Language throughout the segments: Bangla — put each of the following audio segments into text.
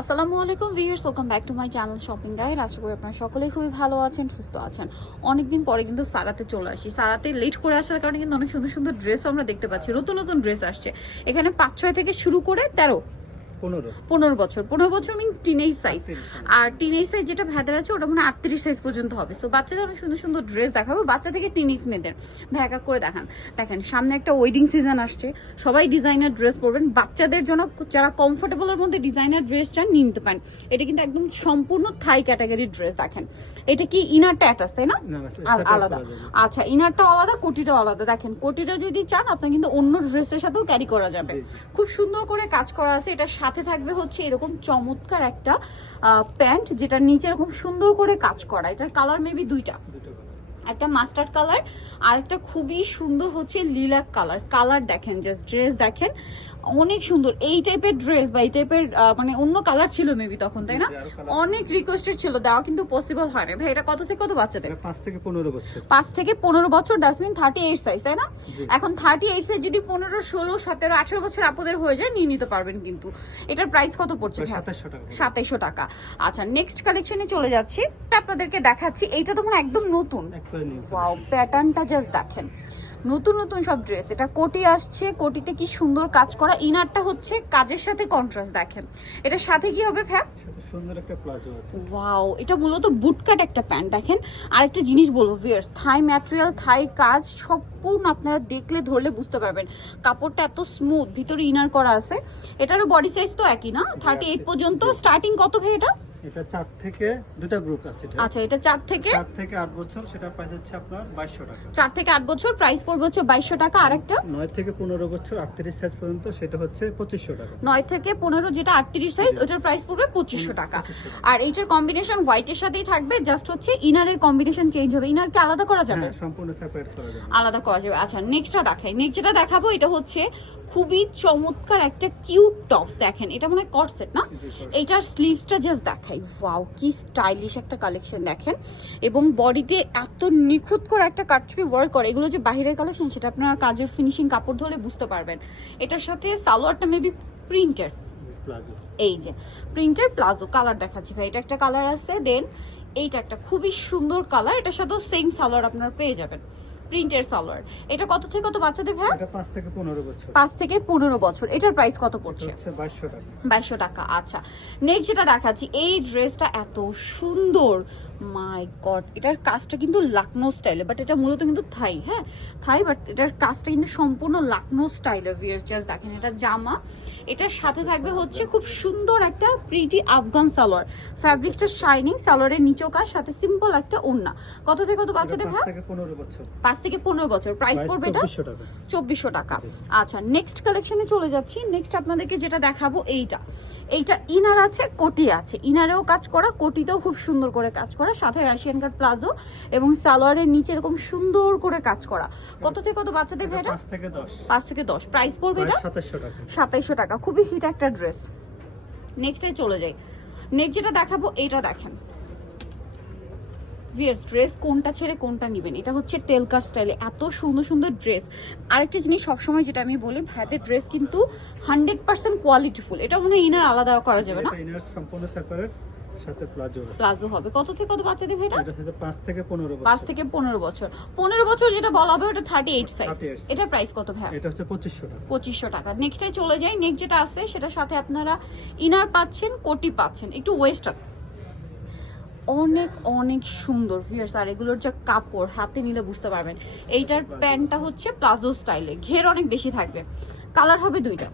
আসসালামু আলাইকুম viewers, welcome back to my channel shopping guide. আশা করি আপনারা সকলেই খুবই ভালো আছেন, সুস্থ আছেন। অনেকদিন পরে কিন্তু সারাতে চলে আসি। সারাতে লেট করে আসার কারণে কিন্তু অনেক সুন্দর সুন্দর ড্রেস আমরা দেখতে পাচ্ছি। নতুন নতুন ড্রেস আসছে। এখানে পাঁচ, ছয় থেকে শুরু করে তেরো পনেরো। বছর। পনেরো বছর মিন টিনেজ সাইজ আর টিনেজ সাইজ যেটা ভেতর আছে ওটা মানে আটত্রিশ সাইজ পর্যন্ত হবে। সো বাচ্চাদের অনেক সুন্দর সুন্দর ড্রেস দেখাবো। বাচ্চা থেকে টিনেজ মেয়েদের। ভ্যাকা করে দেখান। দেখেন সামনে একটা ওয়েডিং সিজন আসছে। সবাই ডিজাইনার ড্রেস পরবেন। বাচ্চাদের জন্য যারা কমফোর্টেবলের মধ্যে ডিজাইনার ড্রেস চান নিতে পারেন। এটা কিন্তু একদম সম্পূর্ণ থাই ক্যাটাগরির ড্রেস দেখেন। এটা কি ইনারটা অ্যাটাচ তাই না? আলাদা। আচ্ছা ইনারটা আলাদা কোটিটা আলাদা। দেখেন কোটিটা যদি চান আপনার কিন্তু অন্য ড্রেসের সাথেও ক্যারি করা যাবে। খুব সুন্দর করে কাজ করা আছে। এটার সাথে থাকবে হচ্ছে এরকম চমৎকার একটা প্যান্ট যেটার নিচে এরকম সুন্দর করে কাজ করা। এটার কালার মেবি দুইটা। একটা মাস্টার্ড কালার আর একটা খুবই সুন্দর হচ্ছে লিলাক কালার কালার দেখেন জাস্ট ড্রেস দেখেন। অনেক সুন্দর। এই টাইপের ড্রেস বা এই টাইপের মানে অন্য কালার ছিল মেবি তখন তাই না? অনেক রিকোয়েস্টেড ছিল দেওয়া কিন্তু পসিবল হয় না ভাই এটা কত থেকে কত বাচ্চাদের? পাঁচ থেকে পনেরো বছর। পাঁচ থেকে পনেরো বছর ডাস্টবিন থার্টি এইট সাইজ তাই না? এখন থার্টি এইট সাইজ যদি পনেরো ষোলো সতেরো আঠেরো বছর আপুদের হয়ে যায় নিয়ে নিতে পারবেন কিন্তু। এটার প্রাইস কত পড়ছে সাতাইশো টাকা আচ্ছা নেক্সট কালেকশনে চলে যাচ্ছি। আপনাদেরকে দেখাচ্ছি এইটা তো মানে একদম নতুন। ওয়াও প্যাটার্নটা জাস্ট দেখেন। নতুন নতুন সব ড্রেস এটা কোটি আসছে কোটিতে কি সুন্দর কাজ করা। ইনারটা হচ্ছে কাজের সাথে কন্ট্রাস্ট দেখেন। এটার সাথে কি হবে সাথে সুন্দর একটা প্লাজো আছে। ওয়াও এটা মূলত বুটকাট একটা প্যান্ট দেখেন। আরেকটা জিনিস বলব ভিয়ার্স থাই ম্যাটেরিয়াল থাই কাজ সম্পূর্ণ আপনারা দেখলে ধরলে বুঝতে পারবেন। কাপড়টা এত স্মুথ ভিতরে ইনার করা আছে। এটারও বডি সাইজ তো একই না? থার্টি এইট পর্যন্ত স্টার্টিং কত ভাই এটা? এটা চার থেকে দুটা গ্রুপ আছে এটা। আচ্ছা এটা চার থেকে চার থেকে আট বছর সেটার প্রাইস হচ্ছে আপনার বাইশশো টাকা। চার থেকে আট বছর প্রাইস পড়বে হচ্ছে বাইশশো টাকা আরেকটা। নয় থেকে পনেরো বছর আটত্রিশ সাইজ পর্যন্ত সেটা হচ্ছে পঁচিশশো টাকা। নয় থেকে পনেরো যেটা আটত্রিশ সাইজ ওটার প্রাইস পড়বে পঁচিশশো টাকা। আর এইটার কম্বিনেশন হোয়াইটের সাথেই থাকবে জাস্ট হচ্ছে ইনারের কম্বিনেশন চেঞ্জ হবে। ইনারকে আলাদা করা যাবে? হ্যাঁ সম্পূর্ণ সেপারেট করা যাবে। আলাদা করা যাবে। আচ্ছা নেক্সটটা দেখাই। নেক্সট যেটা দেখাবো এটা হচ্ছে খুবই চমৎকার একটা কিউট টপস দেখেন এটা মনে হয় কটসেট না। এইটার স্লিভসটা জাস্ট দেখাই। ওয়াও কি স্টাইলিশ একটা কালেকশন দেখেন। এবং বডিতে এত নিখুঁত করে একটা কাটছবি ওয়ার্ক করে এগুলো যে বাহিরের কালেকশন সেটা আপনারা কাজের ফিনিশিং কাপড় ধরে বুঝতে পারবেন। এটার সাথে সালোয়ারটা মেবি প্রিন্টের প্লাজো এই যে প্রিন্টের প্লাজো কালার দেখাচ্ছি ভাই এটা একটা কালার আছে দেন এইটা একটা খুবই সুন্দর কালার এটার সাথেও সেম সালোয়ার আপনারা পেয়ে যাবেন। প্রিন্টের সালোয়ার। এটা কত থেকে কত বাচ্চাদের ভাই এটা 5 থেকে পনেরো বছর। 5 থেকে পনেরো বছর। এটার প্রাইস কত পড়ছে? হচ্ছে 2200 টাকা। 2200 টাকা আচ্ছা। নেক্সট যেটা দেখাচ্ছি এই ড্রেসটা এত সুন্দর। মাই গড এটার কাজটা কিন্তু লাকনো স্টাইলে বাট এটা মূলত কিন্তু থাই হ্যাঁ? থাই বাট এটার কাজটা কিন্তু সম্পূর্ণ লাকনো স্টাইলে ভিয়ার জাস্ট দেখেন এটা জামা। এটার সাথে থাকবে হচ্ছে খুব সুন্দর একটা প্রিটি আফগান সালোয়ার। ফ্যাব্রিক্সটা শাইনিং সালোয়ারের নিচেও কাজ সাথে সিম্পল একটা ওড়না। কত থেকে কত বাচ্চাদের পাঁচ ভাই থেকে পনেরো বছর। পাঁচ থেকে পনেরো বছর। প্রাইস পড়বে এটা চব্বিশশো টাকা। আচ্ছা নেক্সট কালেকশনে চলে যাচ্ছি। নেক্সট আপনাদেরকে যেটা দেখাবো এইটা। এইটা ইনার আছে কোটি আছে। ইনারেও কাজ করা কোটিতেও খুব সুন্দর করে কাজ করা। সাথে রাশিয়ান কাট প্লাজো এবং সালোয়ারের নিচে এরকম সুন্দর করে কাজ করা। কত থেকে কত বাচ্চাদের এটা ভেড়া পাঁচ থেকে দশ। পাঁচ থেকে দশ। প্রাইস পড়বে এটা? সাতাইশশো টাকা। খুবই হিট একটা ড্রেস নেক্সটে চলে যাই। নেক্সট যেটা দেখাবো এইটা দেখেন। ভিয়ার্স ড্রেস কোনটা ছেড়ে কোনটা নেবেন? এটা হচ্ছে টেল কাট স্টাইলে এত সুন্দর সুন্দর ড্রেস আরেকটা জিনিস সবসময় যেটা আমি বলি ভাইদের ড্রেস কিন্তু হান্ড্রেড পার্সেন্ট কোয়ালিটিফুল এটা মনে হয় ইনার আলাদা করা যাবে না? ইনার সম্পূর্ণ সেপারেট সাথে প্লাজো আছে। প্লাজো হবে। কত থেকে কত বাচ্চাদের এটা? থেকে থেকে পনেরো বছর। পনেরো বছর যেটা বলা হবে ওটা থার্টি এইট সাইজ 38 size। এটার প্রাইস কত ভাই এটা হচ্ছে পঁচিশশো টাকা। পঁচিশশো টাকা। নেক্সটে চলে যাই। নেক্সট যেটা আছে সেটার সাথে আপনারা ইনার পাচ্ছেন কোটি পাচ্ছেন। একটু ওয়েস্টার্ন অনেক অনেক সুন্দর ভিয়ার্স আর এগুলোর যে কাপড় হাতে নিলে বুঝতে পারবেন। এইটার প্যান্টটা হচ্ছে প্লাজো স্টাইলে ঘের অনেক বেশি থাকবে। কালার হবে দুইটা।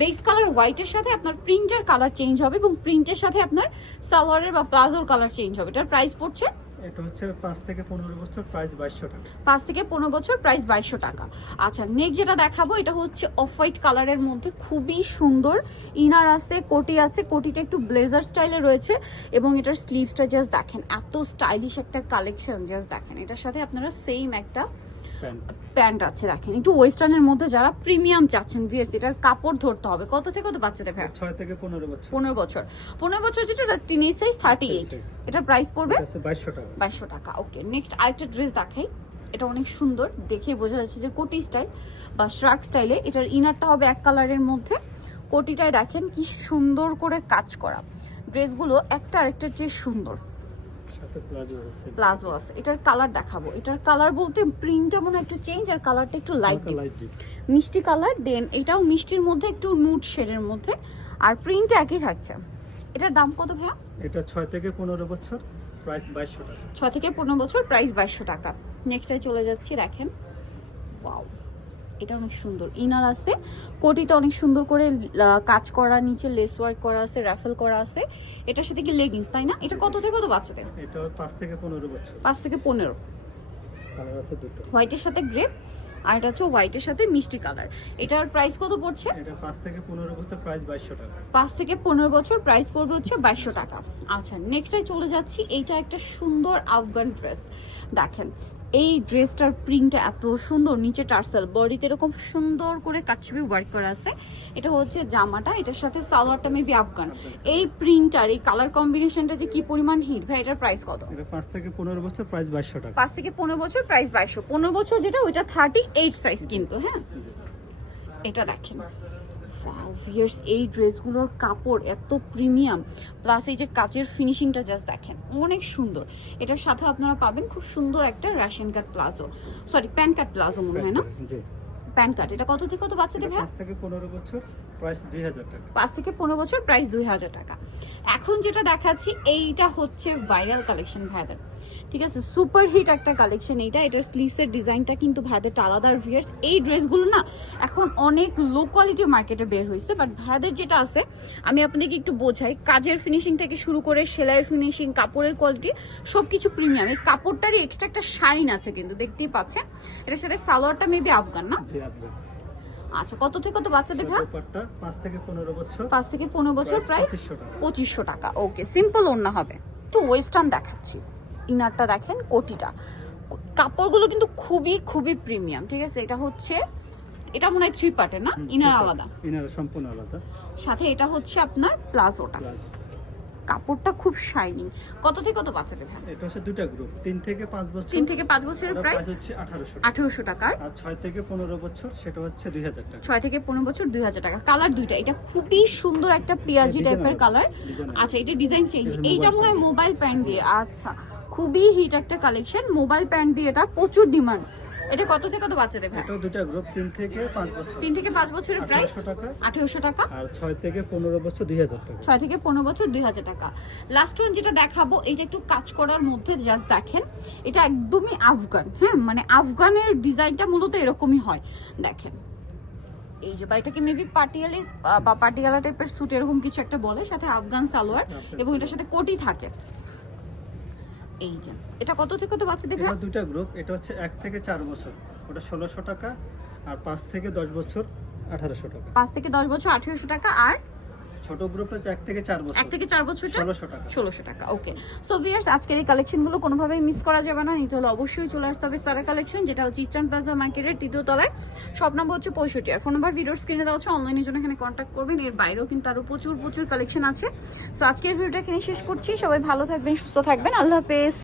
বেস কালার হোয়াইটের সাথে আপনার প্রিন্টের কালার চেঞ্জ হবে এবং প্রিন্টের সাথে আপনার সালোয়ারের বা প্লাজোর কালার চেঞ্জ হবে। এটার প্রাইস পড়ছে এটা হচ্ছে পাঁচ থেকে পনেরো বছর প্রাইস বাইশশো টাকা। পাঁচ থেকে পনেরো বছর প্রাইস বাইশশো টাকা। আচ্ছা নেক্সট যেটা দেখাবো এটা হচ্ছে অফ হোয়াইট কালারের মধ্যে খুবই সুন্দর ইনার আছে কোটি আছে কোটিটা একটু ব্লেজার স্টাইলে রয়েছে এবং এটার স্লিভসটা জাস্ট দেখেন এত স্টাইলিশ একটা কালেকশন জাস্ট দেখেন। এটার সাথে আপনারা সেম একটা প্যান্ট? আছে দেখেন। একটু ওয়েস্টার্নের মধ্যে যারা প্রিমিয়াম চাচ্ছেন ভিএস এটার কাপড় ধরতে হবে। কত থেকে কত বাচ্চাদের ভ্যাট ছয় থেকে পনেরো বছর। পনেরো বছর। পনেরো বছর যেটা টিনেজ সাইজ থার্টি এইট এটার প্রাইস পড়বে? বাইশশো টাকা। বাইশশো টাকা ওকে নেক্সট আরেকটা ড্রেস দেখাই। এটা অনেক সুন্দর দেখে বোঝা যাচ্ছে যে কোটি স্টাইল বা শ্রাক স্টাইলে এটার ইনারটা হবে এক কালারের মধ্যে। কোটিটায় দেখেন কি সুন্দর করে কাজ করা। ড্রেসগুলো একটা আরেকটার চেয়ে সুন্দর। প্লাজো আছে। এটার কালার দেখাবো। এটার কালার বলতে প্রিন্টটা মনে একটু চেঞ্জ আর কালারটা একটু লাইট মিষ্টি কালার দেন এটাও মিষ্টির মধ্যে একটু নুট শেডের মধ্যে। আর প্রিন্ট একই থাকছে। এটার দাম কত ভাইয়া? এটা ছয় থেকে পনেরো বছর প্রাইস বাইশশো টাকা। ছয় থেকে পনেরো বছর প্রাইস বাইশশো টাকা। নেক্সটে চলে যাচ্ছি দেখেন। ওয়াও এটা অনেক সুন্দর। ইনার আছে কোটিটা অনেক সুন্দর করে কাজ করা নিচে লেস ওয়ার্ক করা আছে রাফেল করা আছে। এটার সাথে কি লেগিংস তাই না? এটা কত থেকে কত বাচ্চাদের? এটা পাঁচ থেকে পনেরো বছর। পাঁচ থেকে পনেরো। কালার আছে দুটো। হোয়াইটের সাথে গ্রেপ আর এটা হচ্ছে হোয়াইটের সাথে মিষ্টি কালার। এটার প্রাইস কত পড়ছে? এটা পাঁচ থেকে পনেরো বছর প্রাইস বাইশশো টাকা। পাঁচ থেকে পনেরো বছর প্রাইস পড়বে হচ্ছে বাইশশো টাকা। আচ্ছা নেক্সট নেক্সটে চলে যাচ্ছি। এইটা একটা সুন্দর আফগান ড্রেস। দেখেন এই ড্রেসটার প্রিন্টটা এত সুন্দর নিচে টার্সেল বডিতে এরকম সুন্দর করে কাটছবি ওয়ার্ক করা আছে। এটা হচ্ছে জামাটা এটার সাথে সালোয়ারটা মেবি আফগান। এই প্রিন্টার এই কালার কম্বিনেশনটা যে কি পরিমাণ হিট ভাই এটার প্রাইস কত? এটা পাঁচ থেকে পনেরো বছর প্রাইস বাইশশো টাকা। পাঁচ থেকে পনেরো বছর প্রাইস বাইশশো। পনেরো বছর যেটা ওইটা থার্টি এইট সাইজ কিন্তু হ্যাঁ? এটা দেখেন। Wow, viewers, এই ড্রেসগুলোর কাপড় এত প্রিমিয়াম প্লাস এই যে কাচের ফিনিশিংটা জাস্ট দেখেন অনেক সুন্দর। এটার সাথে আপনারা পাবেন খুব সুন্দর একটা ration card palazzo sorry PAN card palazzo মনে হয় না? প্যান কাট এটা কত থেকে কত বাচ্চাদের ভাই পাঁচ থেকে পনেরো বছর প্রাইস দুই হাজার টাকা। পাঁচ থেকে পনেরো বছর প্রাইস দুই হাজার টাকা। এখন যেটা দেখাচ্ছি এইটা হচ্ছে ভাইরাল কালেকশন ভাইদের ঠিক আছে? সুপার হিট একটা কালেকশন এইটা। এটার স্লিভসের ডিজাইনটা কিন্তু ভাইদের আলাদা ভিয়ার্স এই ড্রেসগুলো না এখন অনেক লো কোয়ালিটি মার্কেটে বের হয়েছে। বাট ভাইদের যেটা আছে আমি আপনাদেরকে একটু বোঝাই। কাজের ফিনিশিং থেকে শুরু করে সেলাইয়ের ফিনিশিং কাপড়ের কোয়ালিটি সব কিছু প্রিমিয়াম এই কাপড়টারই এক্সট্রা একটা শাইন আছে কিন্তু দেখতেই পাচ্ছেন? এটার সাথে সালোয়ারটা মেবি আফগান না? আচ্ছা কত থেকে কত বাচ্চাদের ভাই? পাঁচ থেকে পনেরো বছর। পাঁচ থেকে পনেরো বছর প্রাইস পঁচিশশো টাকা। ওকে সিম্পল ওড়না হবে। তো ওয়েস্টার্ন দেখাচ্ছি। ইনারটা দেখেন কোটিটা। কাপড়গুলো কিন্তু খুবই খুবই প্রিমিয়াম ঠিক আছে? এটা হচ্ছে এটা মনে হয় থ্রি পার্টের না? ইনার আলাদা। ইনার সম্পূর্ণ আলাদা। সাথে এটা হচ্ছে আপনার প্লাজোটা। কাপড়টা খুব শাইনিং কত থেকে কত বাচ্চাদের ভাই? এটা হচ্ছে দুটা গ্রুপ তিন থেকে পাঁচ বছর। তিন থেকে পাঁচ বছরের প্রাইস হচ্ছে আঠারোশো আঠেরোশো টাকার? আর ছয় থেকে পনেরো বছর সেটা হচ্ছে দুই হাজার টাকা। ছয় থেকে পনেরো বছর দুই হাজার টাকা। কালার দুইটা। এটা খুবই সুন্দর একটা পেঁয়াজি টাইপের কালার আচ্ছা এটা ডিজাইন চেঞ্জ এইটা মনে হয় মোবাইল প্যান্ট দিয়ে। আচ্ছা। খুবই হিট একটা কালেকশন মোবাইল প্যান্ট দিয়ে এটা প্রচুর ডিমান্ড এটা কত থেকে কত বাচ্চাদের ভাই? এটাও দুটা গ্রুপ তিন থেকে পাঁচ বছর। তিন থেকে পাঁচ বছরের প্রাইস 1800 টাকা। আর ছয় থেকে পনেরো বছর দুই হাজার টাকা। ছয় থেকে পনেরো বছর দুই হাজার টাকা। লাস্ট ওয়ান যেটা দেখাবো এইটা একটু কাজ করার মধ্যে জাস্ট দেখেন এটা একদমই আফগান। হ্যাঁ মানে আফগানের ডিজাইনটা মূলত এরকমই হয়। দেখেন এই যে বা এটাকে মেবি পাটিয়ালি বা পাটিয়ালা টাইপের স্যুট এরকম কিছু একটা বলে সাথে আফগান সালোয়ার এবং এটার সাথে কোটি থাকে। এই যে। এটা কত থেকে কত বাচ্চাদের এটা দুটা গ্রুপ এটা হচ্ছে এক থেকে চার বছর। ওটা ষোলোশো টাকা আর পাঁচ থেকে দশ বছর আঠারোশো টাকা। পাঁচ থেকে দশ বছর আঠেরোশো টাকা আর ছোট গ্রুপটা হচ্ছে এক থেকে চার বছর। এক থেকে চার বছরটা? ষোলোশো টাকা। ষোলোশো টাকা ওকে সো ভিয়ার্স আজকের এই কালেকশনগুলো কোনোভাবেই মিস করা যাবে না নিতে হলে অবশ্যই চলে আসতে হবে সারা কালেকশন যেটা হচ্ছে ইস্টার্ন প্লাজা মার্কেটের তৃতীয় তলায়। সব নাম্বার হচ্ছে পঁয়ষট্টি। আর ফোন নাম্বার ভিডিওর স্ক্রিনে দেওয়া হচ্ছে অনলাইনের জন্য এখানে কন্ট্যাক্ট করবেন এর বাইরেও কিন্তু আরও প্রচুর প্রচুর কালেকশন আছে। সো আজকের ভিডিওটা এখানে শেষ করছি সবাই ভালো থাকবেন সুস্থ থাকবেন আল্লাহ হাফেজ।